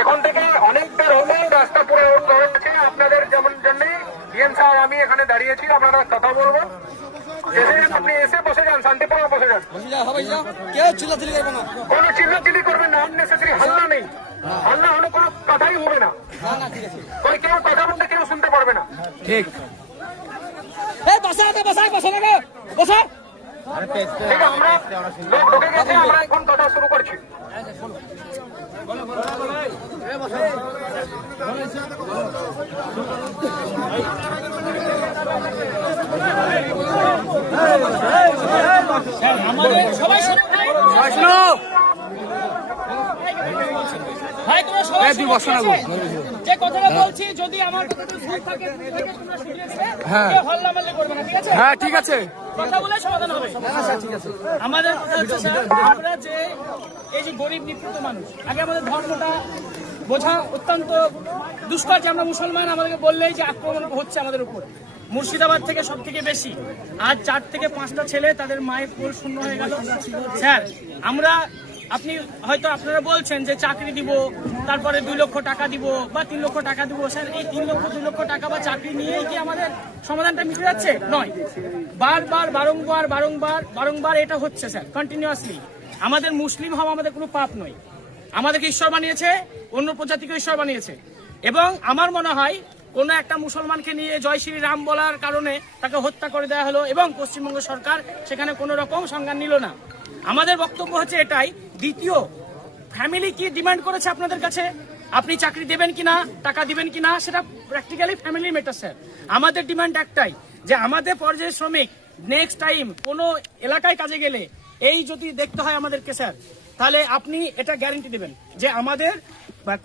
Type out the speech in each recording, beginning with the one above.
এখন থেকে অনেকবার হলেও রাস্তা পুরো বন্ধ হয়েছে আপনাদের যেমন জন্য ডিএম সাহেব আমি এখানে দাঁড়িয়েছি, আপনারা কথা বলবো। আপনি এসে বসে যান, শান্তিপূর্ণ বসে যান, কোনো চিল্লাচিল্লি করবেন না, আননেসেসারি হাল্লা নেই, হাল্লা হলে কোনো কথাই হবে না, কেউ কথা বলতে কেউ শুনতে পারবে না। ঠিক আমরা লোক ঢুকে গেছে, আমরা এখন কথা শুরু করছি। যে কথাটা বলছি, যদি আমার ভুল থাকে হ্যাঁ ঠিক আছে, কথা বলে সমাধান হবে। আমাদের হচ্ছে স্যার, আমরা যে এই যে গরিব নিপীড়িত মানুষ, আগে আমাদের ধর্মটা বোঝা অত্যন্ত দুষ্কর যে আমরা মুসলমান, আমাদেরকে বললেই যে আক্রমণ হচ্ছে আমাদের উপর। মুর্শিদাবাদ থেকে সব থেকে বেশি, আজ 4 থেকে 5টা ছেলে তাদের মায়ের কোল শূন্য হয়ে গেল। স্যার আমরা, আপনি হয়তো আপনারা বলছেন যে চাকরি দিব, তারপরে 2 লক্ষ টাকা দিব বা 3 লক্ষ টাকা দিব। স্যার এই 3 লক্ষ 2 লক্ষ টাকা বা চাকরি নিয়েই কি আমাদের সমাধানটা মিটে যাচ্ছে? নয়, বারংবার এটা হচ্ছে স্যার, কন্টিনিউয়াসলি। আমাদের মুসলিম হওয়া আমাদের কোনো পাপ নয়, আমাদেরকে ঈশ্বর বানিয়েছে, অন্য প্রজাতিকে ঈশ্বর বানিয়েছে। এবং আমার মনে হয় কোনো একটা মুসলমানকে নিয়ে জয় শ্রী রাম বলার কারণে তাকে হত্যা করে দেওয়া হলো এবং পশ্চিমবঙ্গ সরকার সেখানে কোনো রকম সংজ্ঞান নিল না। আমাদের বক্তব্য হচ্ছে এটাই। দ্বিতীয়, ফ্যামিলি কি ডিমান্ড করেছে আপনাদের কাছে? আপনি চাকরি দেবেন কিনা, টাকা দিবেন কিনা, সেটা প্র্যাকটিক্যালি ফ্যামিলি ম্যাটার স্যার। আমাদের ডিমান্ড একটাই, যে আমাদের পর্যায়ের শ্রমিক নেক্সট টাইম কোনো এলাকায় কাজে গেলে এই যদি দেখতে হয় আমাদেরকে স্যার, তাহলে আপনি এটা গ্যারান্টি দেবেন যে আমাদের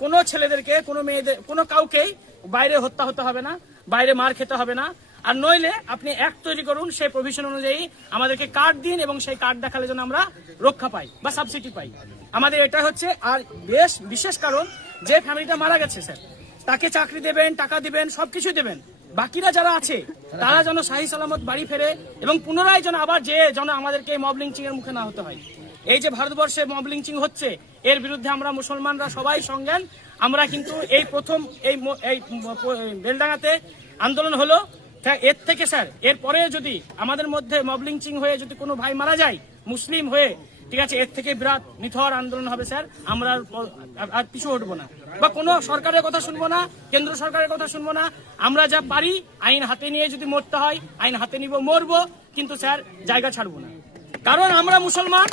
কোনো ছেলেদেরকে, কোনো মেয়েদের, কোনো কাউকেই বাইরে হত্যা হতে হবে না, বাইরে মার খেতে হবে না। আর নইলে আপনি অ্যাক্ট তৈরি করুন, সেই প্রভিশন অনুযায়ী আমাদেরকে কার্ড দিন, এবং সেই কার্ড দেখালে যেন আমরা রক্ষা পাই বা সাবসিডি পাই। আমাদের এটা হচ্ছে। আর বিশেষ কারণ, যে ফ্যামিলিটা মারা গেছে স্যার, তাকে চাকরি দেবেন, টাকা দিবেন, সবকিছু দেবেন। বাকিরা যারা আছে তারা যেন শাহী সালামত বাড়ি ফেরে এবং পুনরায় যেন আবার যেন আমাদেরকে মব লিঞ্চিং এর মুখে না হতে হয়। এই যে ভারতবর্ষে মব লিঞ্চিং হচ্ছে, এর বিরুদ্ধে আমরা মুসলমানরা সবাই সংজ্ঞান। আমরা কিন্তু এই প্রথম এই বেলডাঙ্গাতে আন্দোলন হলো, এর থেকে স্যার এরপরে যদি আমাদের মধ্যে মব লিঞ্চিং হয়ে যদি কোনো ভাই মারা যায় মুসলিম হয়ে, ঠিক আছে, এর থেকে বিরাট নিথর আন্দোলন হবে স্যার। আমরা আর পিছু হটবো না, বা কোনো সরকারের কথা শুনবো না, কেন্দ্র সরকারের কথা শুনবো না। আমরা যা পারি আইন হাতে নিয়ে যদি মরতে হয় আইন হাতে নিব, মরবো, কিন্তু স্যার জায়গা ছাড়বো না, কারণ আমরা মুসলমান।